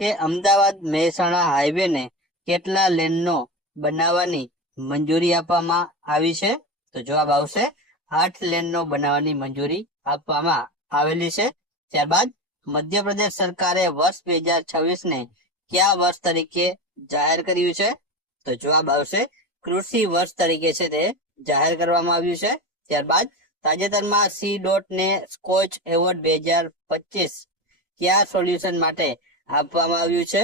કે અમદાવાદ મહેસાણા હાઈવે ને કેટલા લેનનો બનાવવાની મંજૂરી આપવામાં આવી છે? તો જવાબ આવશે 8 લેનનો બનાવવાની મંજૂરી આપવામાં આવેલી છે. ત્યારબાદ મધ્યપ્રદેશ સરકારે વર્ષ 2026 ને કયા વર્ષ તરીકે જાહેર કર્યું છે? તો જવાબ આવશે કૃષિ વર્ષ તરીકે છે તે જાહેર કરવામાં આવ્યું છે. ત્યારબાદ તાજેતરમાં સી ને સ્કોચ એવોર્ડ 2025 કયા સોલ્યુશન માટે આપવામાં આવ્યું છે?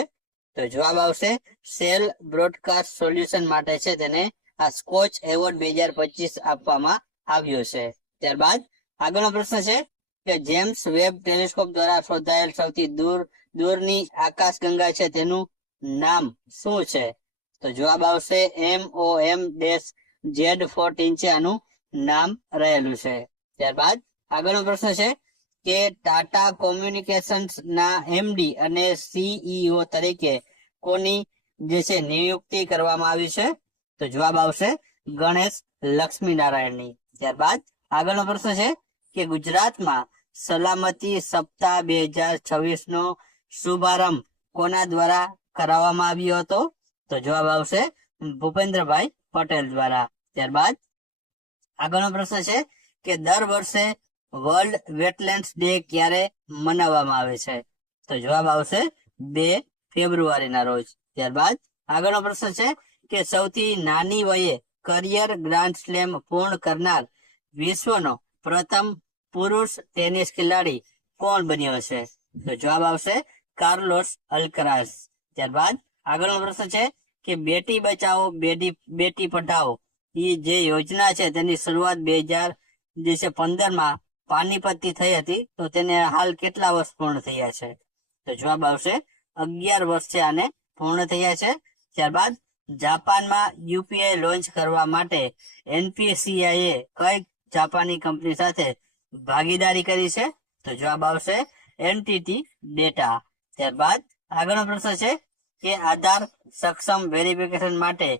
તો જવાબ આવશે સેલ બ્રોડકાસ્ટ સોલ્યુશન માટે છે તેને આ સ્કોચ એવોર્ડ 2025 આપવામાં આવ્યો છે. ત્યારબાદ આગળનો પ્રશ્ન છે કે જેમ્સ વેબ ટેલિસ્કોપ દ્વારા શોધાયેલ સૌથી દૂરની આકાશગંગા છે તેનું નામ શું છે? તો જવાબ આવશે MOM-Z14 છે આનું નામ રહેલું છે. ત્યારબાદ આગળનો પ્રશ્ન છે કે ટાટા કોમ્યુનિકેશન્સ ના એમડી અને સીઈઓ તરીકે કોની જે છે નિયુક્તિ કરવામાં આવી છે? તો જવાબ આવશે ગણેશ લક્ષ્મીનારાયણની. ત્યારબાદ આગળનો પ્રશ્ન છે કે ગુજરાતમાં સલામતી સપ્તાહ 2026 નો શુભારંભ કોના દ્વારા કરાવવામાં આવ્યો હતો? તો જવાબ આવશે ભૂપેન્દ્રભાઈ પટેલ દ્વારા. ત્યારબાદ આગળનો પ્રશ્ન છે કે દર વર્ષે વર્લ્ડ વેટલેન્ડ્સ ડે ક્યારે મનાવવામાં આવે છે? તો જવાબ આવશે 2 ફેબ્રુઆરીના રોજ. ત્યારબાદ આગળનો પ્રશ્ન છે કે સૌથી નાની વયે કરિયર ગ્રાન્ડ સ્લેમ પૂર્ણ કરનાર વિશ્વનો પ્રથમ પુરુષ ટેનિસ ખેલાડી કોણ બન્યો છે? તો જવાબ આવશે કાર્લોસ અલ્કરાઝ. ત્યારબાદ આગળનો પ્રશ્ન છે કે બેટી બચાવો બેટી પઢાઓ એ જે યોજના છે તેની શરૂઆત 2015 પાનીપતથી થઈ હતી. તો તેને હાલ કેટલા વર્ષ પૂર્ણ થયા છે? તો જવાબ આવશે 11 વર્ષ છે આને પૂર્ણ થયા છે. ત્યારબાદ જાપાનમાં યુપીઆઈ લોન્ચ કરવા માટે એનપીસીઆઈએ કઈ જાપાની કંપની સાથે ભાગીદારી કરી છે? તો જવાબ આવશે એનટીટી ડેટા. ત્યારબાદ આગળનો પ્રશ્ન છે કે આધાર સક્ષમ વેરિફિકેશન માટે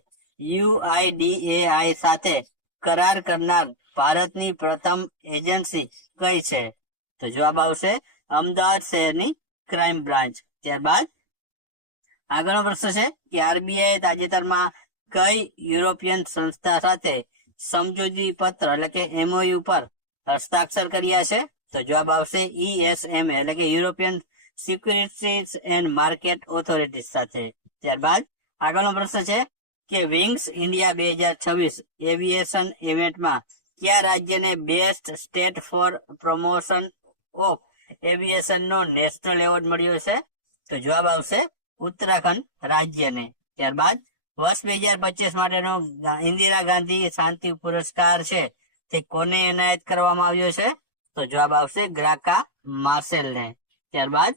યુઆઈડીએઆઈ સાથે કરાર કરનાર ભારતની પ્રથમ એજન્સી કઈ છે? તો જવાબ આવશે અમદાવાદ શહેરની ક્રાઇમ બ્રાન્ચ. ત્યારબાદ આગળનો પ્રશ્ન છે કે આરબીઆઈ તાજેતરમાં કઈ યુરોપિયન સંસ્થા સાથે સમજૂતી પત્ર એટલે કે એમઓયુ પર હસ્તાક્ષર કર્યા છે? તો જવાબ આવશે ESMA એટલે કે European securities and market authorities સાથે. ત્યારબાદ આગળનો પ્રશ્ન છે કે વિંગ્સ ઇન્ડિયા 2026 એવિએશન ઇવેન્ટમાં કયા રાજ્યને best state for promotion of એવિએશનનો નેશનલ એવોર્ડ મળ્યો છે? તો જવાબ આવશે ઉત્તરાખંડ રાજ્યને. ત્યારબાદ વર્ષ 2025 માટેનો ઇન્દિરા ગાંધી શાંતિ પુરસ્કાર છે તે કોને એનાયત કરવામાં આવ્યો છે? તો જવાબ આવશે ગ્રાકા માર્શેલને. ત્યારબાદ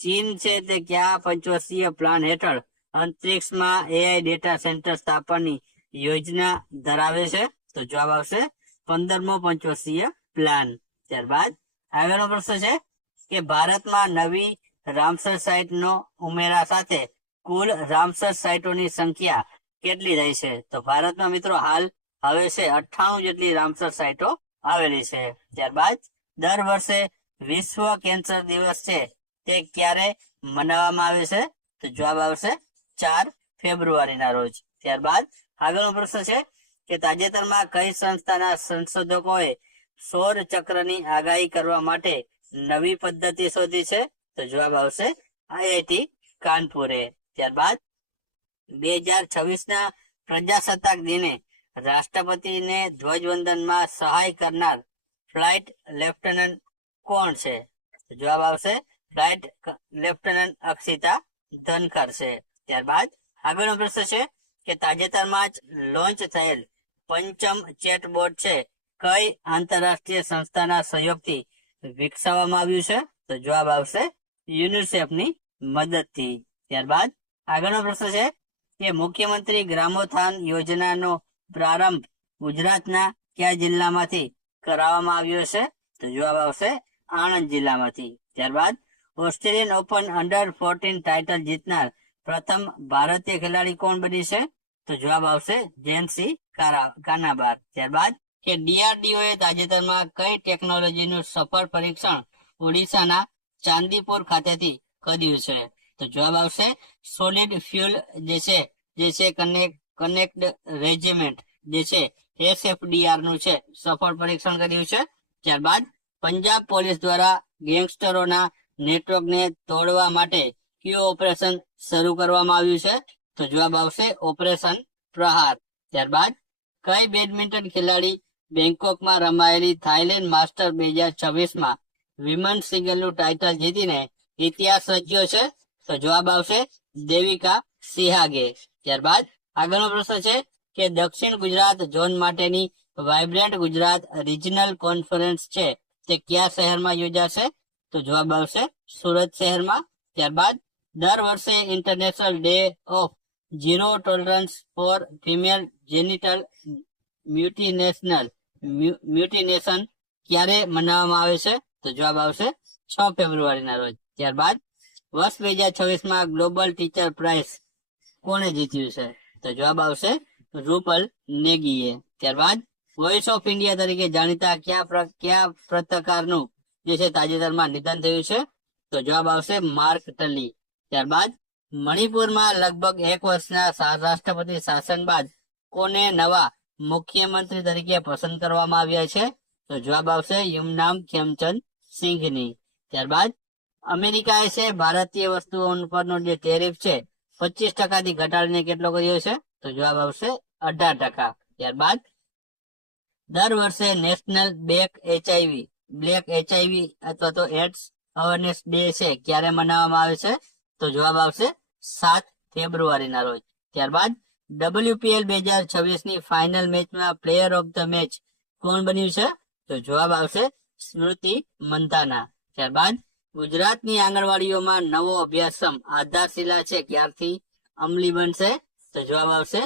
ચીન છે તે કયા પંચવર્ષીય પ્લાન હેઠળ અંતરિક્ષમાં એઆઈ ડેટા સેન્ટર સ્થાપવાની યોજના ધરાવે છે? તો જવાબ આવશે 15મો પંચવર્ષીય પ્લાન. ત્યારબાદ આગળનો પ્રશ્ન છે કે ભારતમાં નવી રામસર સાઇટનો ઉમેરા સાથે કુલ રામસર સાઇટોની સંખ્યા કેટલી થઈ છે? તો ભારતમાં મિત્રો હાલ હવે છે 98 જેટલી રામસર સાઇટો આવેલી છે. ત્યારબાદ દર વર્ષે વિશ્વ કેન્સર દિવસ છે તે ક્યારે મનાવવામાં આવે છે? તો જવાબ આવશે 4 ફેબ્રુઆરીના રોજ. ત્યારબાદ આગળનો પ્રશ્ન છે કે તાજેતરમાં કઈ સંસ્થાના સંશોધકોએ સૌર ચક્રની આગાહી કરવા માટે નવી પદ્ધતિ શોધી છે? તો જવાબ આવશે આઈઆઈટી કાનપુરે. ત્યારબાદ 2026 પ્રજાસત્તાક દિને રાષ્ટ્રપતિને ધ્વજવંદનમાં સહાય કરનાર ફ્લાઇટ લેફ્ટનન્ટ કોણ છે? તો જવાબ આવશે ફ્લાઇટ લેફ્ટનન્ટ અક્ષિતા ધનખર છે. ત્યારબાદ આગળનો પ્રશ્ન છે કે તાજેતરમાં જ લોન્ચ થયેલ પંચમ ચેટબોટ છે કઈ આંતરરાષ્ટ્રીય સંસ્થાના સહયોગથી વિકસાવવામાં આવ્યું છે? તો જવાબ આવશે યુનિસેફની મદદથી. ત્યારબાદ આગળનો પ્રશ્ન છે કે મુખ્યમંત્રી ગ્રામોત્થાન યોજનાનો પ્રારંભ ગુજરાતના કયા જિલ્લામાંથી કરાવવામાં આવ્યો છે? તો જવાબ આવશે આણંદ જિલ્લામાંથી. ત્યારબાદ ઓસ્ટ્રેલિયન ઓપન અંડર 14 ટાઇટલ જીતનાર પ્રથમ ભારતીય ખેલાડી કોણ બની છે? તો જવાબ આવશે જેન્સી કાનાબાર. ત્યારબાદ કે ડીઆરડીઓ એ તાજેતરમાં કઈ ટેકનોલોજીનું સફળ પરીક્ષણ ઓડિશાના ચાંદીપુર ખાતેથી કર્યું છે? તો જવાબ આવશે સોલિડ ફ્યુલ જે છે કનેક્ટ રેજિમેન્ટ જે છે SFDR નું છે સફળ પરીક્ષણ કર્યું છે. ત્યારબાદ પંજાબ પોલીસ દ્વારા ગેંગસ્ટરોના નેટવર્કને તોડવા માટે કયું ઓપરેશન શરૂ કરવામાં આવ્યું છે? તો જવાબ આવશે ઓપરેશન પ્રહાર. ત્યારબાદ કઈ બેડમિન્ટન ખેલાડી બેંકોકમાં રમાયેલી થાઈલેન્ડ માસ્ટર 2026માં વિમન સિંગલનું ટાઇટલ જીતીને ઇતિહાસ રચ્યો છે? તો જવાબ આવશે દેવિકા સિહાગે. ત્યારબાદ આગળનો પ્રશ્ન છે કે દક્ષિણ ગુજરાત ઝોન માટેની વાઇબ્રન્ટ ગુજરાત રિજનલ કોન્ફરન્સ છે તે કયા શહેરમાં યોજાશે? તો જવાબ આવશે સુરત શહેરમાં. ત્યારબાદ દર વર્ષે international day of zero tolerance for female genital mutilation ક્યારે મનાવવામાં આવે છે? તો જવાબ આવશે 6 ફેબ્રુઆરીના રોજ. ત્યારબાદ વર્ષ 2026માં ગ્લોબલ ટીચર પ્રાઇઝ કોણે જીત્યું છે? તો જવાબ આવશે રૂપલ નેગીએ. ત્યારબાદ વોઇસ ઓફ ઇન્ડિયા તરીકે જાણીતા કયા પત્રકારનું જે છે તાજેતરમાં નિધન થયું છે? તો જવાબ આવશે માર્ક ટલી. ત્યારબાદ મણિપુરમાં લગભગ 1 વર્ષના રાષ્ટ્રપતિ શાસન બાદ કોને નવા મુખ્યમંત્રી તરીકે પસંદ કરવામાં આવ્યા છે? તો જવાબ આવશે યુમનામ ખેમચંદ સિંઘની. ત્યારબાદ અમેરિકાએ છે ભારતીય વસ્તુઓ પરનો જે ટેરિફ છે 25% થી ઘટાડીને કેટલો કર્યો છે? તો જવાબ આવશે 18%. ત્યારબાદ દર વર્ષે નેશનલ બ્લેક HIV અથવા તો એડ્સ અવેરનેસ ડે છે ક્યારે મનાવવામાં આવે છે? તો જવાબ આવશે 7 ફેબ્રુઆરીના રોજ. ત્યારબાદ WPL 2026ની ફાઇનલ મેચમાં પ્લેયર ઓફ ધ મેચ કોણ બન્યું છે? તો જવાબ આવશે સ્મૃતિ મંધાના. ત્યારબાદ ગુજરાતની આંગણવાડીઓમાં નવો અભ્યાસક્રમ આધારશિલા છે ક્યારથી અમલી બનશે? તો જવાબ આવશે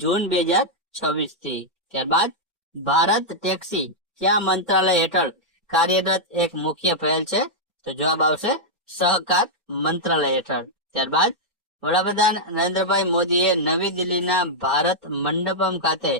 જૂન 2026 થી. ત્યારબાદ ભારત ટેક્સી કયા મંત્રાલય હેઠળ કાર્યરત એક મુખ્ય પહેલ છે? તો જવાબ આવશે સહકાર મંત્રાલય હેઠળ. ત્યારબાદ વડાપ્રધાન નરેન્દ્રભાઈ મોદીએ નવી દિલ્હીના ભારત મંડપમ ખાતે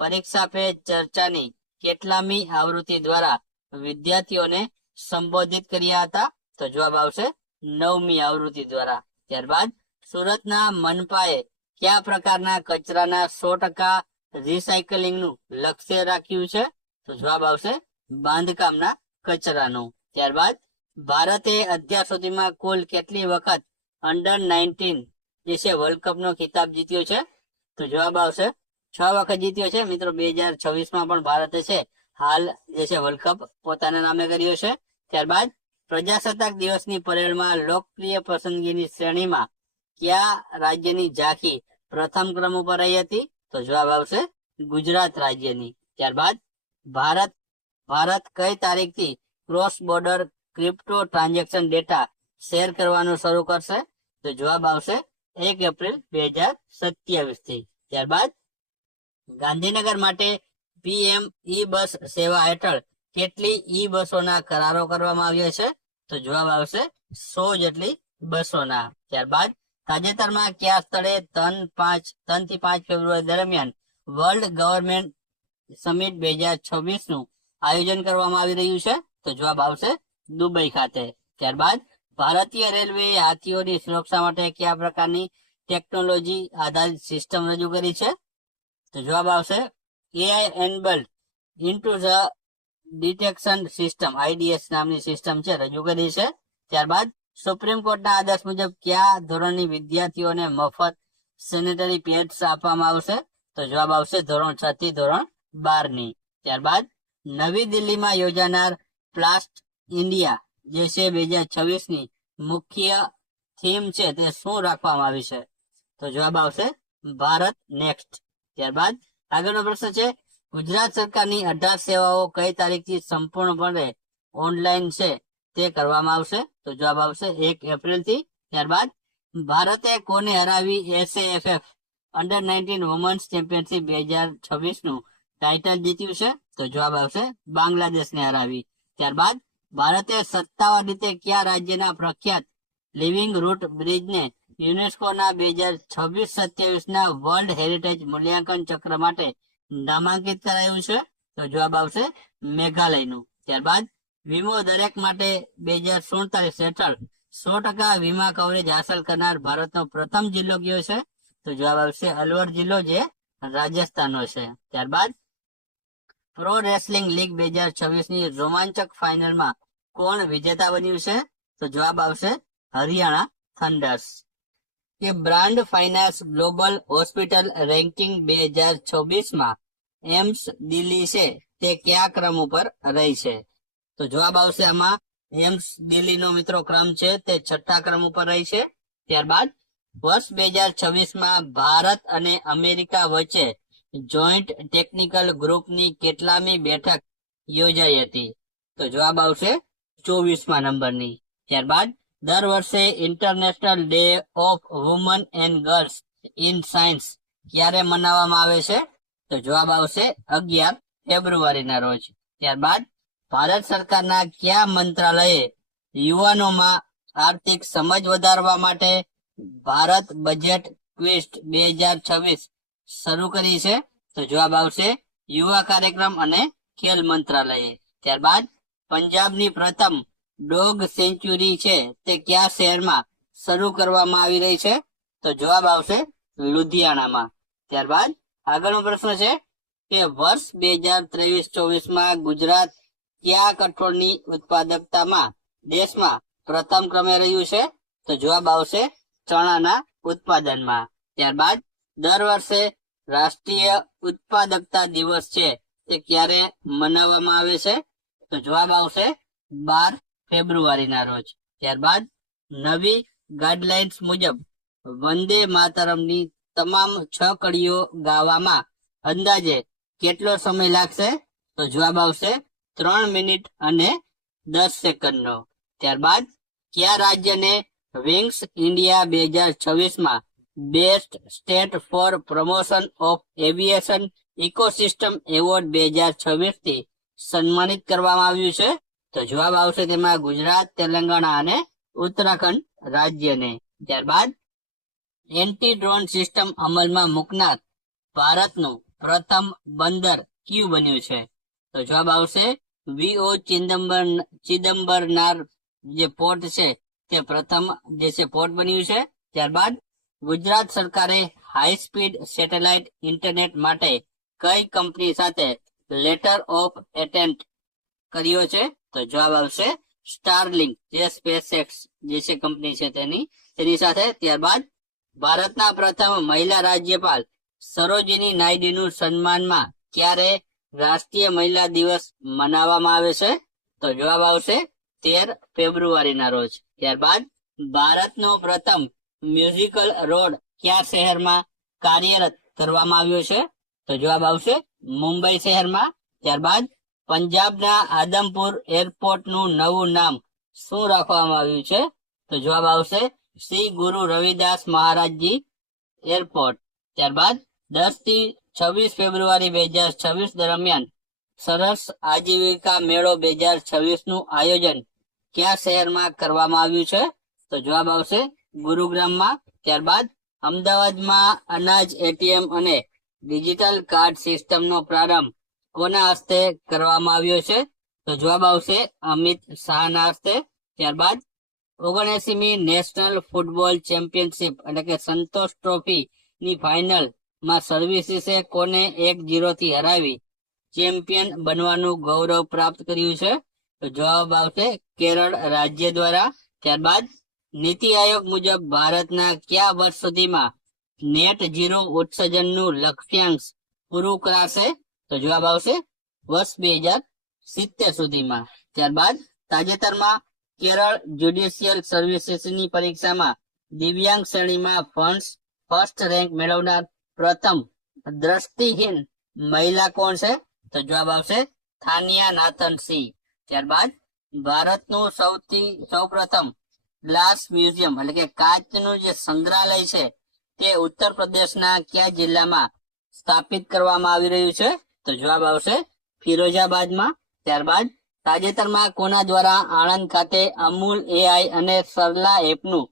પરીક્ષા પે ચર્ચાની કેટલામી આવૃત્તિ દ્વારા વિદ્યાર્થીઓને સંબોધિત કર્યા હતા? તો જવાબ આવશે 9મી આવૃત્તિ દ્વારા. ત્યારબાદ સુરતના મનપાએ કયા પ્રકારના કચરાના 100% રિસાયકલિંગનું લક્ષ્ય રાખ્યું છે? તો જવાબ આવશે બાંધકામના કચરાનું. ત્યારબાદ ભારતે અત્યાર સુધીમાં કુલ કેટલી વખત અંડર-19 જે છે વર્લ્ડ કપનો ખિતાબ જીત્યો છે? તો જવાબ આવશે 6 વખત જીત્યો છે. મિત્રો 2026માં પણ ભારતે છે હાલ જે છે વર્લ્ડ કપ પોતાના નામે કર્યો છે. ત્યારબાદ પ્રજાસત્તાક દિવસની પરેડમાં લોકપ્રિય પસંદગીની શ્રેણીમાં કયા રાજ્યની ઝાંખી પ્રથમ ક્રમ ઉપર રહી હતી? તો જવાબ આવશે ગુજરાત રાજ્યની. ત્યારબાદ ભારત કઈ તારીખથી cross border crypto transaction data share કરવાનું શરૂ કરશે? તો જવાબ આવશે 1 એપ્રિલ 2027 થી. ત્યારબાદ ગાંધીનગર માટે PM ઈ બસ સેવા હેઠળ કેટલી ઈ બસોના કરારો કરવામાં આવ્યા છે? તો જવાબ આવશે 100 જેટલી બસોના. ત્યારબાદ તાજેતરમાં કયા સ્થળે 3 થી 5 ફેબ્રુઆરી દરમિયાન વર્લ્ડ ગવર્નમેન્ટ સમિટ 2026 નું આયોજન કરવામાં આવી રહ્યું છે? તો જવાબ આવશે દુબઈ ખાતે. ત્યારબાદ ભારતીય રેલવેએ હાથીઓની સુરક્ષા માટે કયા પ્રકારની ટેકનોલોજી આધારિત સિસ્ટમ રજૂ કરી છે? તો જવાબ આવશે AI enabled intrusion detection system IDS નામની સિસ્ટમ છે રજૂ કરી છે. ત્યારબાદ સુપ્રીમ કોર્ટના આદેશ મુજબ કયા ધોરણની વિદ્યાર્થીઓને મફત સેનેટરી પેડ્સ આપવામાં આવશે? તો જવાબ આવશે ધોરણ 6 થી ધોરણ 12ની. ત્યારબાદ નવી દિલ્હીમાં યોજાનાર પ્લાસ્ટ ઇન્ડિયા જે છે 2026ની મુખ્ય થીમ છે તે શું રાખવામાં આવી છે? તો જવાબ આવશે ભારત નેક્સ્ટ. ત્યારબાદ આગળનો પ્રશ્ન છે ગુજરાત સરકારની 18 સેવાઓ કઈ તારીખથી સંપૂર્ણપણે ઓનલાઈન છે તે કરવામાં આવશે? તો જવાબ આવશે 1 એપ્રિલ થી. ત્યારબાદ ભારતે કોને હરાવી SAFF અંડર-19 વુમન્સ ચેમ્પિયનશિપ 2026 નું ટાઇટલ જીત્યું છે? તો જવાબ આવશે બાંગ્લાદેશને હરાવી. ત્યારબાદ ભારતે સત્તાવાર રીતે કયા રાજ્યના પ્રખ્યાત લિવિંગ રૂટ બ્રિજને યુનેસ્કોના 2026-27ના વર્લ્ડ હેરિટેજ મૂલ્યાંકન ચક્ર માટે નામાંકિત કરાયું છે? તો જવાબ આવશે મેઘાલયનું. ત્યારબાદ વીમો દરેક માટે 2047 હેઠળ 100% વીમા કવરેજ હાંસલ કરનાર ભારતનો પ્રથમ જિલ્લો કયો છે? તો જવાબ આવશે અલવર જિલ્લો, જે રાજસ્થાનનો છે. ત્યારબાદ પ્રો રેસલિંગ લીગ 2026 ની રોમાંચક ફાઇનલમાં કોણ વિજેતા બન્યું છે? તો જવાબ આવશે હરિયાણા થંડર્સ. કે brand finance global hospital ranking 2026 માં એમ્સ દિલ્હી છે તે કયા ક્રમ ઉપર રહી છે? તો જવાબ આવશે આમાં એમ્સ દિલ્હીનો મિત્રો ક્રમ છે તે 6થા ક્રમ ઉપર રહી છે. ત્યારબાદ વર્ષ 2026 માં ભારત અને અમેરિકા વચ્ચે જોઈન્ટ ટેકનિકલ ગ્રુપની કેટલામી બેઠક યોજાઈ હતી? તો જવાબ આવશે 24મા નંબરની. ત્યારબાદ દર વર્ષે international day of woman and girls in science ક્યારે મનાવવામાં આવે છે? તો જવાબ આવશે 11 ફેબ્રુઆરીના રોજ. ત્યારબાદ ભારત સરકારના કયા મંત્રાલયે યુવાનોમાં આર્થિક સમજ વધારવા માટે ભારત બજેટ ક્વિઝ 2026 શરૂ કરી છે? તો જવાબ આવશે યુવા કાર્યક્રમ અને ખેલ મંત્રાલયે. ત્યારબાદ પંજાબની પ્રથમ ડોગ સેન્ચ્યુરી છે તે કયા શહેરમાં શરૂ કરવામાં આવી રહી છે? તો જવાબ આવશે લુધિયાણામાં. ત્યારબાદ આગળનો પ્રશ્ન છે કે વર્ષ 2023-24 માં ગુજરાત કયા કઠોળની ઉત્પાદકતામાં દેશમાં પ્રથમ ક્રમે રહ્યું છે? તો જવાબ આવશે ચણાના ઉત્પાદનમાં. ત્યારબાદ દર વર્ષે રાષ્ટ્રીય ઉત્પાદકતા દિવસ છે તે ક્યારે મનાવવામાં આવે છે? તો જવાબ આવશે 12 ફેબ્રુઆરીના રોજ. ત્યારબાદ નવી ગાઈડલાઇન્સ મુજબ વંદે માતરમની તમામ 6 કડીઓ ગાવામાં અંદાજે કેટલો સમય લાગશે? તો જવાબ આવશે 3 મિનિટ અને 10 સેકન્ડનો. ત્યારબાદ કયા રાજ્યને વિંગ્સ ઇન્ડિયા 2026 માં best state for promotion of aviation ecosystem award 2026 થી સન્માનિત કરવામાં આવ્યું છે? તો જવાબ આવશે તેમાં ગુજરાત, તેલંગાણા અને ઉત્તરાખંડ રાજ્યને. ત્યારબાદ એન્ટી ડ્રોન સિસ્ટમ અમલમાં મૂકનાર ભારતનું પ્રથમ બંદર કયું બન્યું છે? તો જવાબ આવશે વીઓ ચિદમ્બરનાર જે પોર્ટ છે તે પ્રથમ જે છે પોર્ટ બન્યું છે. ત્યારબાદ ગુજરાત સરકારે હાઈ સ્પીડ સેટેલાઇટ ઇન્ટરનેટ માટે કઈ કંપની સાથે લેટર ઓફ એટેન્ટ કર્યો છે? તો જવાબ આવશે સ્ટારલિંક, જે સ્પેસએક્સ જે છે કંપની છે તેની સાથે. ત્યારબાદ ભારતના પ્રથમ મહિલા રાજ્યપાલ સરોજિની નાયડુનું સન્માનમાં ક્યારે રાષ્ટ્રીય મહિલા દિવસ મનાવવામાં આવે છે? તો જવાબ આવશે 13 ફેબ્રુઆરીના રોજ. ત્યારબાદ ભારતનો પ્રથમ મ્યુઝિકલ રોડ કયા શહેરમાં કાર્યરત કરવામાં આવ્યો છે? તો જવાબ આવશે મુંબઈ શહેરમાં. ત્યારબાદ પંજાબના આદમપુર એરપોર્ટનું નવું નામ શું રાખવામાં આવ્યું છે? તો જવાબ આવશે શ્રી ગુરુ રવિદાસ મહારાજજી એરપોર્ટ. ત્યારબાદ 10 થી 26 ફેબ્રુઆરી 2026 દરમિયાન સરસ આજીવિકા મેળો 2026 નું આયોજન કયા શહેરમાં કરવામાં આવ્યું છે? તો જવાબ આવશે ગુરુગ્રામમાં. ત્યારબાદ અમદાવાદમાં અનાજ એટીએમ અને ડિજિટલ કાર્ડ સિસ્ટમનો પ્રારંભ કોના હસ્તે કરવામાં આવ્યો છે? તો જવાબ આવશે અમિત શાહના હસ્તે. ત્યારબાદ 79મી નેશનલ ફૂટબોલ ચેમ્પિયનશિપ એટલે કે સંતોષ ટ્રોફી ની ફાઇનલ માં સર્વિસીસે કોને 1-0 થી હરાવી ચેમ્પિયન બનવાનું ગૌરવ પ્રાપ્ત કર્યું છે? તો જવાબ આવશે કેરળ રાજ્ય દ્વારા. ત્યારબાદ નીતિ આયોગ મુજબ ભારતના કયા વર્ષ સુધીમાં નેટ ઝીરો ઉત્સર્જનનું લક્ષ્યાંક પૂરું કરાશે? તો જવાબ આવશે વર્ષ 2070 સુધીમાં. ત્યારબાદ તાજેતરમાં કેરળ જ્યુડિશિયલ સર્વિસીસની પરીક્ષામાં દિવ્યાંગ શ્રેણીમાં ફર્સ્ટ રેન્ક મેળવનાર પ્રથમ દ્રષ્ટિહીન મહિલા કોણ છે? તો જવાબ આવશે થાનિયા નાથન સિંહ. ત્યારબાદ ભારતનું સૌપ્રથમ ગ્લાસ મ્યુઝિયમ એટલે કે કાચનું જે સંગ્રહાલય છે તે ઉત્તર પ્રદેશના કયા જિલ્લામાં સ્થાપિત કરવામાં આવી રહ્યું છે? તો જવાબ આવશે ફિરોઝાબાદમાં. ત્યારબાદ તાજેતરમાં કોના દ્વારા આણંદ ખાતે અમૂલ એઆઈ અને સરલા એપનું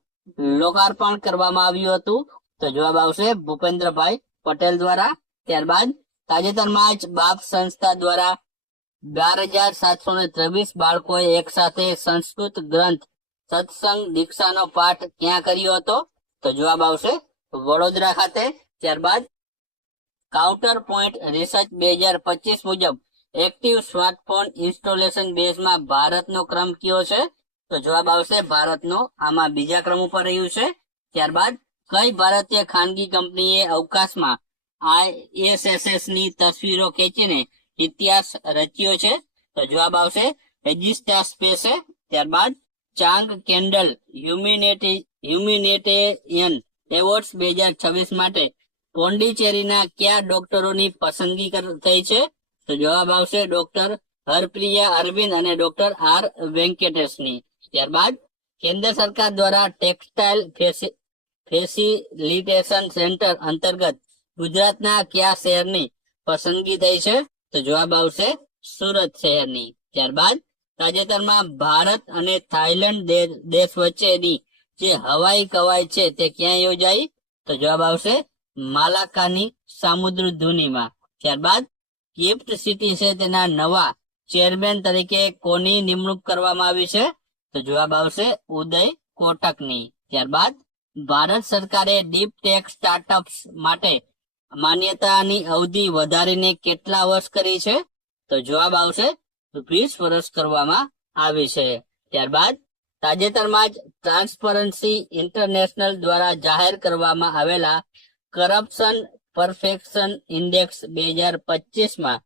લોકાર્પણ કરવામાં આવ્યું હતું? તો જવાબ આવશે ભૂપેન્દ્રભાઈ પટેલ દ્વારા. ત્યારબાદ તાજેતરમાં જ બાપ સંસ્થા દ્વારા 12,723 બાળકોએ એક સાથે સંસ્કૃત ગ્રંથ સત્સંગ દીક્ષાનો પાઠ ક્યાં કર્યો હતો? તો જવાબ આવશે વડોદરા ખાતે. ત્યારબાદ કાઉન્ટર પોઈન્ટ રિસર્ચ 2025 મુજબ એક્ટિવ સ્માર્ટફોન ઇન્સ્ટોલેશન બેઝમાં ભારતનો ક્રમ કયો છે? તો જવાબ આવશે ભારતનો આમાં બીજા ક્રમ ઉપર રહ્યું છે. ત્યારબાદ કઈ ભારતીય ખાનગી કંપનીએ અવકાશમાં ISS ની તસવીરો ખેંચીને ઇતિહાસ રચ્યો છે? તો જવાબ આવશે એજિસ્ટા સ્પેસે. ત્યારબાદ ચાંગ કેન્ડલ હ્યુમેનિટેરિયન એવોર્ડ્સ 2026 માટે પોંડિચેરીના કયા ડોક્ટરોની પસંદગી થઈ છે? તો જવાબ આવશે ડોક્ટર હરપ્રિયા અરવિંદ અને ડોક્ટર આર વેંકટેશની. ત્યારબાદ કેન્દ્ર સરકાર દ્વારા ટેક્સટાઇલ ફેસિલિટેશન સેન્ટર અંતર્ગત ગુજરાતના કયા શહેરની પસંદગી થઈ છે? તો જવાબ આવશે સુરત શહેરની. ત્યારબાદ તાજેતરમાં ભારત અને થાઈલેન્ડ દેશ વચ્ચેની જે હવાઈ કવાયત છે તે ક્યાં યોજાઈ? તો જવાબ આવશે માલાકાની સામુદ્રધુનીમાં. ત્યારબાદ ગિફ્ટ સિટી છે તેના નવા ચેરમેન તરીકે કોની નિમણૂક કરવામાં આવી છે? તો જવાબ આવશે ઉદય કોટકની. ત્યારબાદ ભારત સરકારે ડીપ ટેક સ્ટાર્ટઅપ્સ માટે માન્યતાની અવધિ વધારીને કેટલા વર્ષ કરી છે? તો જવાબ આવશે 20 વર્ષ કરવામાં આવી છે. ત્યારબાદ તાજેતરમાં જ ટ્રાન્સપરન્સી ઇન્ટરનેશનલ દ્વારા જાહેર કરવામાં આવેલા કરપ્શન પરફેક્શન ઇન્ડેક્સ 2025માં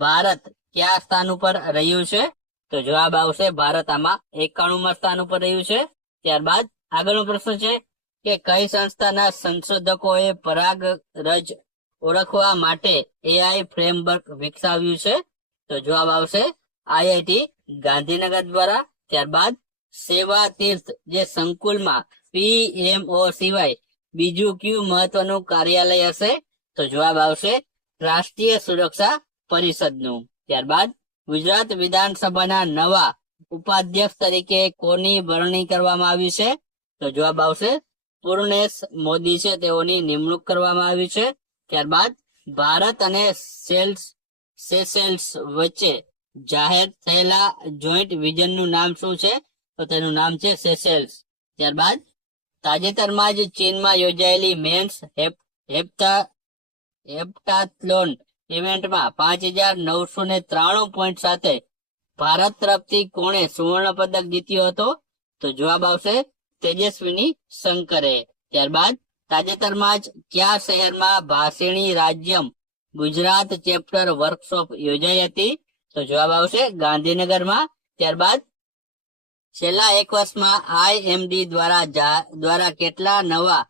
ભારત કયા સ્થાન ઉપર રહ્યું છે? તો જવાબ આવશે ભારત આમાં 91મા સ્થાન ઉપર રહ્યું છે. ત્યારબાદ આગળનો પ્રશ્ન છે કે કઈ સંસ્થાના સંશોધકોએ પરાગરજ ઓળખવા માટે AI ફ્રેમવર્ક વિકસાવ્યું છે? તો જવાબ આવશે IIT ગાંધીનગર દ્વારા. ત્યારબાદ સેવા તીર્થ જે સંકુલમાં PMO સિવાય બીજું કયું મહત્વનું કાર્યાલય હશે? તો જવાબ આવશે રાષ્ટ્રીય સુરક્ષા પરિષદનું. ત્યારબાદ ગુજરાત વિધાનસભાના નવા ઉપાધ્યક્ષ તરીકે કોની વરણી કરવામાં આવી છે? તો જવાબ આવશે પૂર્ણેશ મોદી છે તેઓની નિમણૂક કરવામાં આવી છે. ત્યારબાદ ભારત અને સેશેલ્સ વચ્ચે જાહેર થયેલા જોઈન્ટ વિઝનનું નામ શું છે? તો તેનું નામ છે સેશેલ્સ. ત્યારબાદ તાજેતરમાં જ ચીનમાં યોજાયેલી મેન્સ હેપ્ટાથલોન ઇવેન્ટમાં 5993 પોઈન્ટ સાથે ભારત તરફથી કોણે સુવર્ણ પદક જીત્યો હતો? તો જવાબ આવશે તેજસ્વીની શંકરે. ત્યારબાદ તાજેતરમાં જ કયા શહેરમાં ભાષિણી રાજ્યમ ગુજરાત ચેપ્ટર વર્કશોપ યોજાઈ હતી? તો જવાબ આવશે ગાંધીનગરમાં. ત્યારબાદ છેલ્લા 1 વર્ષમાં IMD દ્વારા કેટલા નવા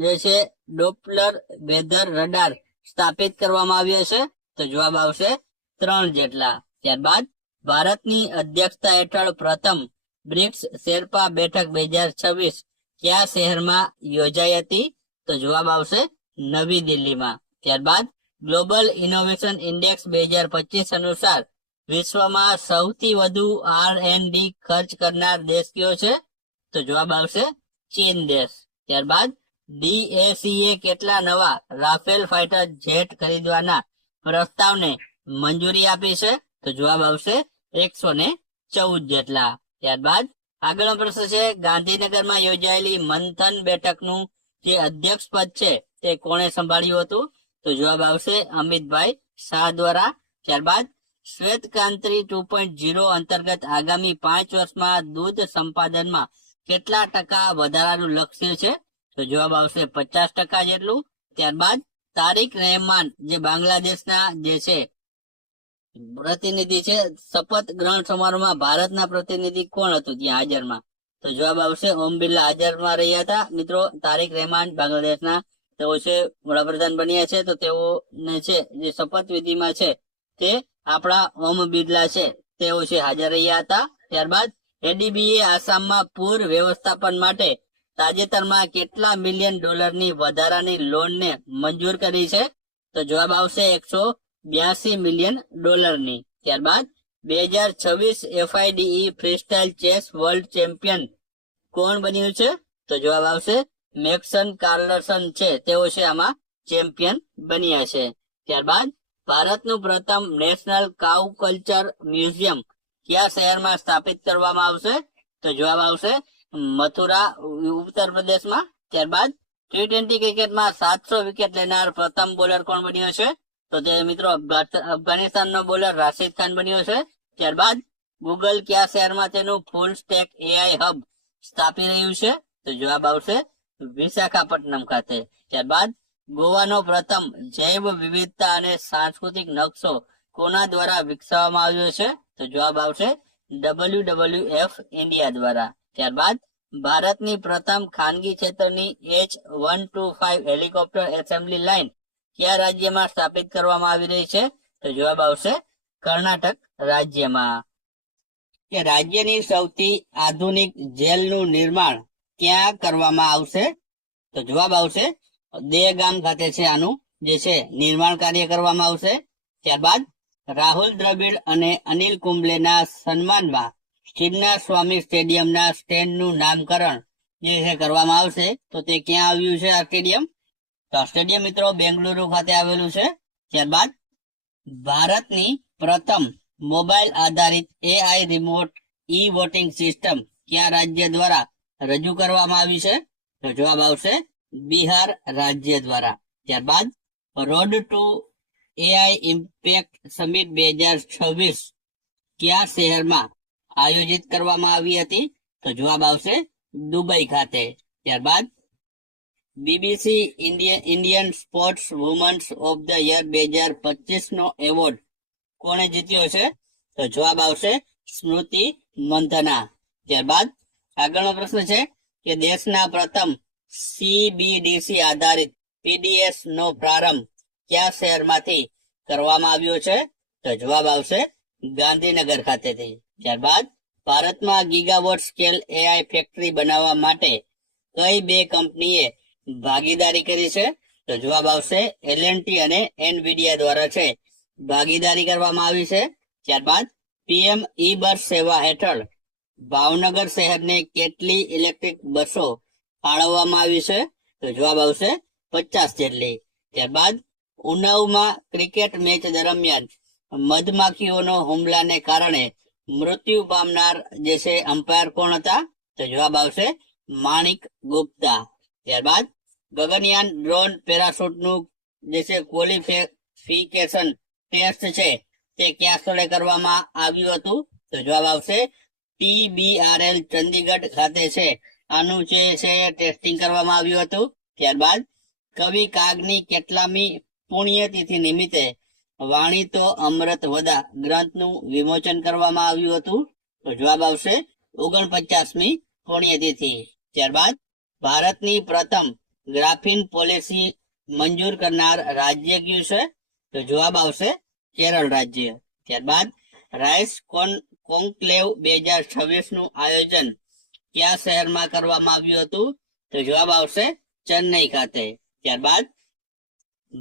જે છે ડોપલર વેધર રડાર સ્થાપિત કરવામાં આવ્યા છે? તો જવાબ આવશે 3 જેટલા. ત્યારબાદ ભારતની અધ્યક્ષતા હેઠળ પ્રથમ બ્રિક્સ શેરપા બેઠક 2026 કયા શહેરમાં યોજાઈ હતી? તો જવાબ આવશે નવી દિલ્હીમાં. ત્યારબાદ ગ્લોબલ ઇનોવેશન ઇન્ડેક્સ 2025 અનુસાર વિશ્વમાં સૌથી વધુ R&D ખર્ચ કરનાર દેશ કયો છે? તો જવાબ આવશે ચીન દેશ. ત્યારબાદ DACA કેટલા નવા રાફેલ ફાઇટર જેટ ખરીદવાના પ્રસ્તાવને મંજૂરી આપી છે? તો જવાબ આવશે 114 જેટલા. ત્યારબાદ આગળનો પ્રશ્ન છે ગાંધીનગરમાં યોજાયેલી મંથન બેઠકનું જે અધ્યક્ષ પદ છે તે કોણે સંભાળ્યું હતું? તો જવાબ આવશે અમિતભાઈ શાહ દ્વારા. ત્યારબાદ શ્વેતક્રાંતિ 2.0 અંતર્ગત આગામી 5 વર્ષમાં દૂધ સંપાદનમાં કેટલા ટકા વધારાનું લક્ષ્ય છે? તો જવાબ આવશે 50% જેટલું. ત્યારબાદ તારિક રહેમાન જે બાંગ્લાદેશના જે છે પ્રતિનિધિ છે, શપથ ગ્રહણ સમારોહમાં ભારતના પ્રતિનિધિ કોણ હતું ત્યાં હાજરમાં? તો જવાબ આવશે ઓમ બિરલા હાજરમાં રહ્યા હતા. મિત્રો તારિક રહેમાન બાંગ્લાદેશના તેઓ છે વડાપ્રધાન બન્યા છે, તો તેઓને છે જે શપથ વિધિમાં છે તે આપણા ઓમ બિરલા છે તેઓ છે હાજર રહ્યા હતા. ત્યારબાદ એડીબીએ આસામમાં પૂર વ્યવસ્થાપન માટે તાજેતરમાં કેટલા મિલિયન ડોલરની વધારાની લોનને મંજૂર કરી છે? તો જવાબ આવશે 182 મિલિયન ડોલરની. ત્યારબાદ 2026 FIDE freestyle chess world champion કોણ બન્યું છે? તો જવાબ આવશે મેક્સન કાર્લસન છે તેઓ છે આમાં ચેમ્પિયન બન્યા છે. ત્યારબાદ ભારતનું પ્રથમ નેશનલ કાઉ કલ્ચર મ્યુઝિયમ કયા શહેરમાં સ્થાપિત કરવામાં આવશે? તો તો જવાબ આવશે મથુરા, ઉત્તર પ્રદેશમાં. ત્યારબાદ T20 ક્રિકેટમાં 700 વિકેટ લેનાર પ્રથમ બોલર કોણ બન્યો છે? તો તે મિત્રો અફઘાનિસ્તાનનો બોલર રાશિદ ખાન બન્યો છે. ત્યારબાદ ગૂગલ કયા શહેરમાં તેનું ફૂલ સ્ટેક એઆઈ હબ સ્થાપી રહ્યું છે? તો જવાબ આવશે વિશાખાપટ્ટનમ ખાતે. ત્યારબાદ ગોવાનો પ્રથમ જૈવ વિવિધતા અને સાંસ્કૃતિક નકશો કોના દ્વારા વિકસાવવામાં આવ્યો છે? તો જવાબ આવશે WWF ઇન્ડિયા દ્વારા. ત્યારબાદ ભારતની પ્રથમ ખાનગી ક્ષેત્રની H125 હેલિકોપ્ટર એસેમ્બલી લાઇન કયા રાજ્યમાં સ્થાપિત કરવામાં આવી રહી છે? તો જવાબ આવશે કર્ણાટક રાજ્યમાં. કે રાજ્યની સૌથી આધુનિક જેલનું નિર્માણ ક્યાં કરવામાં આવશે? તો જવાબ આવશે દહેગામ ખાતે છે આનું જે છે નિર્માણ કાર્ય કરવામાં આવશે. ત્યારબાદ રાહુલ દ્રવિડ અને અનિલ કુંબલેના સન્માનમાં ચિન્ના સ્વામી સ્ટેડિયમના સ્ટેન્ડનું નામકરણ જે છે કરવામાં આવશે. તો તે ક્યાં આવ્યું છે આ સ્ટેડિયમ? તો આ સ્ટેડિયમ મિત્રો બેંગલુરુ ખાતે આવેલું છે. ત્યારબાદ ભારતની પ્રથમ મોબાઈલ આધારિત એઆઈ રિમોટ ઈ વોટિંગ સિસ્ટમ કયા રાજ્ય દ્વારા રજૂ કરવામાં આવી છે? તો જવાબ આવશે બિહાર રાજ્ય દ્વારા. ત્યારબાદ road to AI impact summit 2026 કયા શહેરમાં આયોજિત કરવામાં આવી હતી? તો જવાબ આવશે દુબઈ ખાતે. ત્યારબાદ BBC Indian sports women's of the year 2025 નો એવોર્ડ કોણે જીત્યો છે? તો જવાબ આવશે સ્મૃતિ મંથના. ત્યારબાદ આગળનો પ્રશ્ન છે કે દેશના પ્રથમ CBDC આધારિત PDS નો પ્રારંભ કયા શહેરમાંથી કરવામાં આવ્યો છે? તો જવાબ આવશે ગાંધીનગર ખાતેથી. ત્યારબાદ ભારતમાં ગીગાવોટ સ્કેલ એઆઈ ફેક્ટરી બનાવવા માટે કઈ બે કંપનીએ ભાગીદારી કરી છે? તો જવાબ આવશે L&T અને એનવીડિયા દ્વારા છે ભાગીદારી કરવામાં આવી છે. ત્યારબાદ PM ઈ બસ સેવા હેઠળ ભાવનગર શહેરને કેટલી ઇલેક્ટ્રિક બસો ફાળવવામાં આવી છે? તો જવાબ આવશે 50 જેટલી. ત્યારબાદ ઉનાવમાં ક્રિકેટ મેચ દરમિયાન મધમાખીઓનો હુમલાને કારણે મૃત્યુ પામનાર જે છે અમ્પાયર કોણ હતા? તો જવાબ આવશે માણિક ગુપ્તા. ત્યારબાદ ગગનયાન ડ્રોન પેરાશૂટનું જે છે ક્વોલિફિકેશન ટેસ્ટ છે તે કયા સ્થળે કરવામાં આવ્યું હતું? તો જવાબ આવશે TBRL ચંદીગઢ ખાતે છે આનું જે છે ટેસ્ટિંગ કરવામાં આવ્યું હતું. ત્યારબાદ કવિ કાગની કેટલામી પુણ્યતિથિ નિમિત્તે વાણી તો અમૃત વદા ગ્રંથનું વિમોચન કરવામાં આવ્યું હતું? તો જવાબ આવશે 49મી પુણ્યતિથિ. ત્યારબાદ ભારતની પ્રથમ ગ્રાફીન પોલિસી મંજૂર કરનાર રાજ્ય કયું છે? તો જવાબ આવશે કેરળ રાજ્ય. ત્યારબાદ રાઈસ કોન્ક્લેવ 2026 નું આયોજન કયા શહેરમાં કરવામાં આવ્યું હતું? તો જવાબ આવશે ચેન્નઈ ખાતે. ત્યારબાદ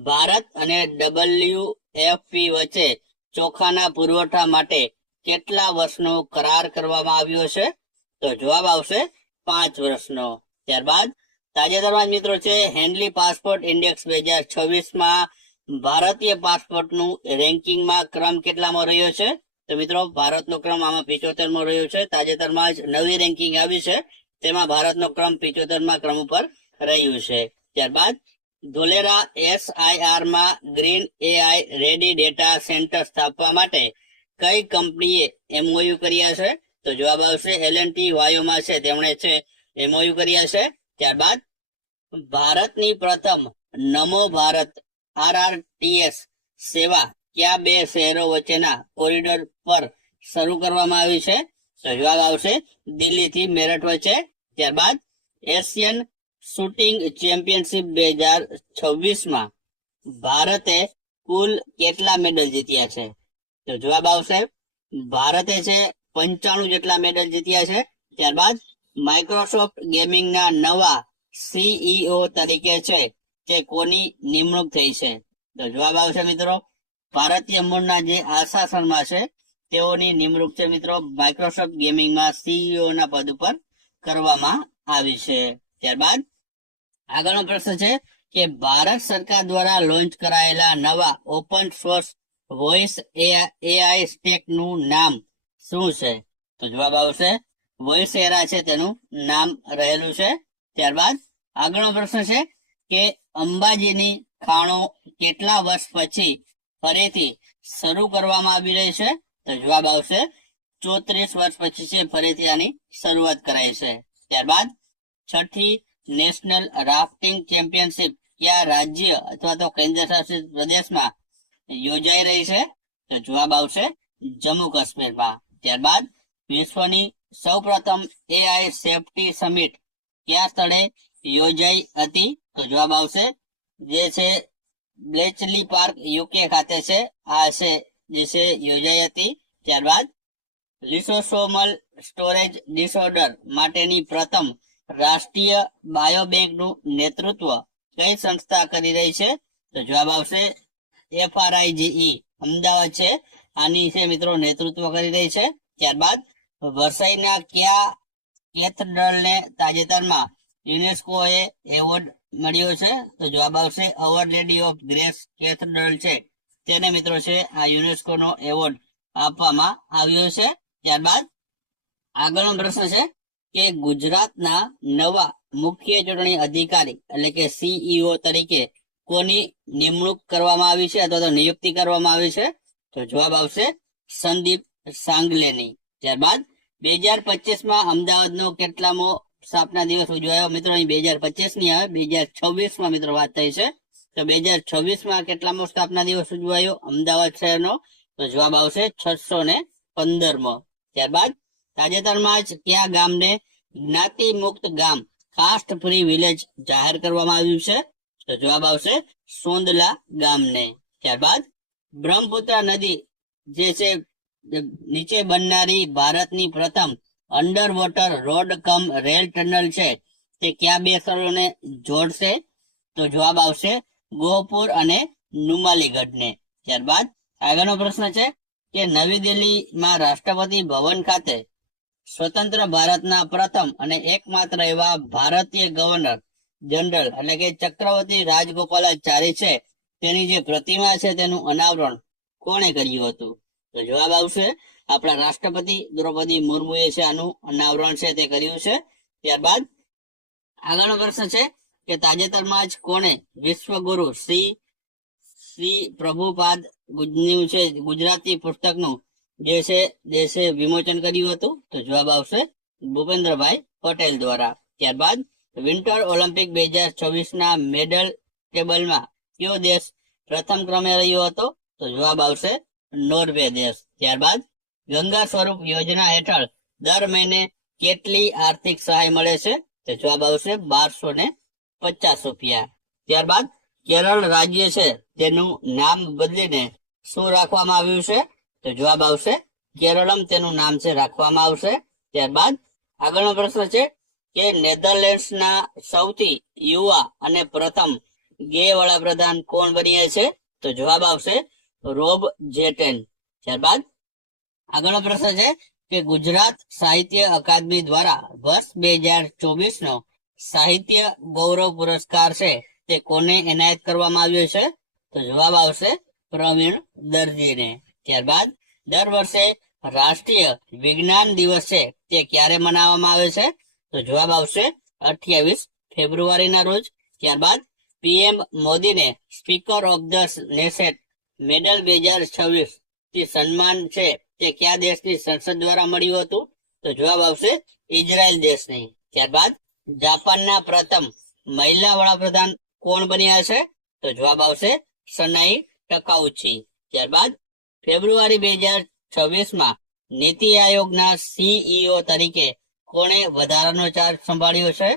ભારત અને WFP વચ્ચે ચોખાના પુરવઠા માટે કેટલા વર્ષનો કરાર કરવામાં આવ્યો છે? તો જવાબ આવશે 5 વર્ષનો. ત્યારબાદ તાજેતરમાં મિત્રો છે હેન્ડલી પાસપોર્ટ ઇન્ડેક્સ 2026માં ભારતીય પાસપોર્ટનું રેન્કિંગમાં ક્રમ કેટલામાં રહ્યો છે? તો મિત્રો ભારતનો ક્રમ આમાં 75મો રહ્યો છે. તાજેતરમાં જ નવી રેન્કિંગ આવી છે તેમાં ભારતનો ક્રમ 75મા ક્રમ ઉપર રહ્યું છે. ત્યારબાદ ધોલેરા SIR માં green AI ready data centre સ્થાપવા માટે કઈ કંપનીએ MOU કર્યા છે? તો જવાબ આવશે L&T વાયોમાં છે તેમણે છે MOU કર્યા છે. ત્યારબાદ ભારતની પ્રથમ નમો ભારત RRTS સેવા કયા બે શહેરો વચ્ચેના કોરિડોર પર શરૂ કરવામાં આવી છે? તો જવાબ આવશે દિલ્હીથી મેરઠ વચ્ચે. ત્યારબાદ એશિયન શૂટિંગ ચેમ્પિયનશિપ 2026માં ભારતે કુલ કેટલા મેડલ જીત્યા છે? તો જવાબ આવશે ભારતે છે 95 જેટલા મેડલ જીત્યા છે. ત્યારબાદ માઇક્રોસોફ્ટ ગેમિંગના નવા CEO તરીકે છે તે કોની નિમણૂક થઈ છે? તો જવાબ આવશે મિત્રો ભારતીય મૂળના જે આશા શર્મા છે તેઓની નિમણૂક છે મિત્રો માઇક્રોસોફ્ટ ગેમિંગમાં CEO ના પદ ઉપર કરવામાં આવી છે. ત્યારબાદ આગળનો પ્રશ્ન છે કે ભારત સરકાર દ્વારા લોન્ચ કરાયેલા નવા open source voice AI stack નું નામ શું છે? તો જવાબ આવશે વોયસેરા છે તેનું નામ રહેલું છે. ત્યારબાદ આગળનો પ્રશ્ન છે કે અંબાજીની ખાણો કેટલા વર્ષ પછી ફરીથી શરૂ કરવામાં આવી રહી છે? તો જવાબ આવશે 34 વર્ષ પછી છે ફરીથી આની શરૂઆત કરાઈ છે. ત્યારબાદ છઠ્ઠી નેશનલ રાફ્ટિંગ ચેમ્પિયનશિપ કયા રાજ્ય અથવા તો કેન્દ્ર શાસિત પ્રદેશમાં યોજાઈ રહી છે? તો જવાબ આવશે જમ્મુ કાશ્મીરમાં. ત્યારબાદ વિશ્વની સૌપ્રથમ AI સેફટી સમિટ કયા સ્થળે યોજાઈ હતી? તો જવાબ આવશે જે છે બ્લેચલી પાર્ક UK ખાતે છે આ છે જે છે યોજાઈ હતી. ત્યારબાદ લિસોસોમલ સ્ટોરેજ ડિસઓર્ડર માટેની પ્રથમ રાષ્ટ્રીય બાયોબેંકનું નેતૃત્વ કઈ સંસ્થા કરી રહી છે? તો જવાબ આવશે FRIGE અમદાવાદ છે આની છે મિત્રો નેતૃત્વ કરી રહી છે. ત્યારબાદ વરસાઈના કયા કેથેડ્રલને તાજેતરમાં યુનેસ્કોએ એવોર્ડ મળ્યો છે? તો જવાબ આવશે અવર લેડી ઓફ ગ્રેસ કેથેડ્રલ છે તેને મિત્રો છે આ યુનેસ્કોનો એવોર્ડ આપવામાં આવ્યો છે. ત્યારબાદ આગળનો પ્રશ્ન છે કે ગુજરાતના નવા મુખ્ય ચૂંટણી અધિકારી એટલે કે CEO તરીકે કોની નિમણૂક કરવામાં આવી છે અથવા તો નિયુક્તિ કરવામાં આવી છે? તો જવાબ આવશે સંદીપ સાંગલેની. ત્યારબાદ 2025માં અમદાવાદનો કેટલામો સ્થાપના દિવસ ઉજવાયો? મિત્રો અહીં 2025 ની આવે 2026માં મિત્રો વાત થઈ છે. તો 2026માં કેટલામો સ્થાપના દિવસ ઉજવાયો અમદાવાદ શહેરનો? તો જવાબ આવશે 615મો. ત્યારબાદ તાજેતરમાં જ કયા ગામને જ્ઞાતિ મુક્ત ગામ કાસ્ટ ફ્રી વિલેજ જાહેર કરવામાં આવ્યું છે? તો જવાબ આવશે સોંદલા ગામને. ત્યારબાદ બ્રહ્મપુત્ર નદી જે છે નીચે બનનારી ભારતની પ્રથમ અંડર વોટર રોડ કમ રેલ ટનલ છે તે કયા બે સ્થળોને જોડશે? તો જવાબ આવશે ગોહપુર અને નુમાલીગઢને. ત્યારબાદ આગળનો પ્રશ્ન છે કે નવી દિલ્હીમાં રાષ્ટ્રપતિ ભવન ખાતે સ્વતંત્ર ભારતના પ્રથમ અને એકમાત્ર એવા ભારતીય ગવર્નર જનરલ એટલે કે ચક્રવર્તી રાજગોપાલાચારી છે તેની જે પ્રતિમા છે તેનું અનાવરણ કોણે કર્યું હતું? તો જવાબ આવશે આપણા રાષ્ટ્રપતિ દ્રૌપદી મુર્મુએ છે આનું અનાવરણ છે તે કર્યું છે. ત્યારબાદ આગળનો પ્રશ્ન છે કે તાજેતરમાં જ કોણે વિશ્વગુરુ શ્રી પ્રભુપાદ છે ગુજરાતી પુસ્તકનું જે છે વિમોચન કર્યું હતું? તો જવાબ આવશે ભૂપેન્દ્રભાઈ પટેલ દ્વારા. ત્યારબાદ વિન્ટર ઓલિમ્પિક 2026ના મેડલ ટેબલમાં કયો દેશ પ્રથમ ક્રમે રહ્યો હતો? તો જવાબ આવશે નોર્વે દેશ. ત્યારબાદ ગંગા સ્વરૂપ યોજના હેઠળ દર મહિને કેટલી આર્થિક સહાય મળે છે? તો જવાબ આવશે 1250 રૂપિયા. ત્યારબાદ કેરળ રાજ્ય છે તેનું નામ બદલીને શું રાખવામાં આવ્યું છે? તો જવાબ આવશે કેરળમ તેનું નામ છે રાખવામાં આવશે. ત્યારબાદ આગળનો પ્રશ્ન છે કે નેધરલેન્ડ્સના સૌથી યુવા અને પ્રથમ ગે વડાપ્રધાન કોણ બન્યા છે? તો જવાબ આવશે રોબ જેટેન. ત્યારબાદ આગળનો પ્રશ્ન છે કે ગુજરાત સાહિત્ય અકાદમી દ્વારા વર્ષ 2024નો સાહિત્ય ગૌરવ પુરસ્કાર છે તે કોને એનાયત કરવામાં આવ્યો છે? તો જવાબ આવશે પ્રવીણ દરજીને. ત્યારબાદ દર વર્ષે રાષ્ટ્રીય વિજ્ઞાન દિવસ છે તે ક્યારે મનાવવામાં આવે છે? તો જવાબ આવશે 28 ફેબ્રુઆરીના રોજ. ત્યારબાદ PM મોદીને speaker of the nation medal 2026 થી સન્માન છે તે કયા દેશની સંસદ દ્વારા મળ્યું હતું? તો જવાબ આવશે ઇઝરાયલ દેશની. ત્યારબાદ જાપાનના પ્રથમ મહિલા વડાપ્રધાન કોણ બન્યા છે? તો જવાબ આવશે સનાઈ ટકાઉચી. ત્યારબાદ ફેબ્રુઆરી 2026માં નીતિ આયોગના CEO તરીકે કોણે વધારાનો ચાર્જ સંભાળ્યો છે?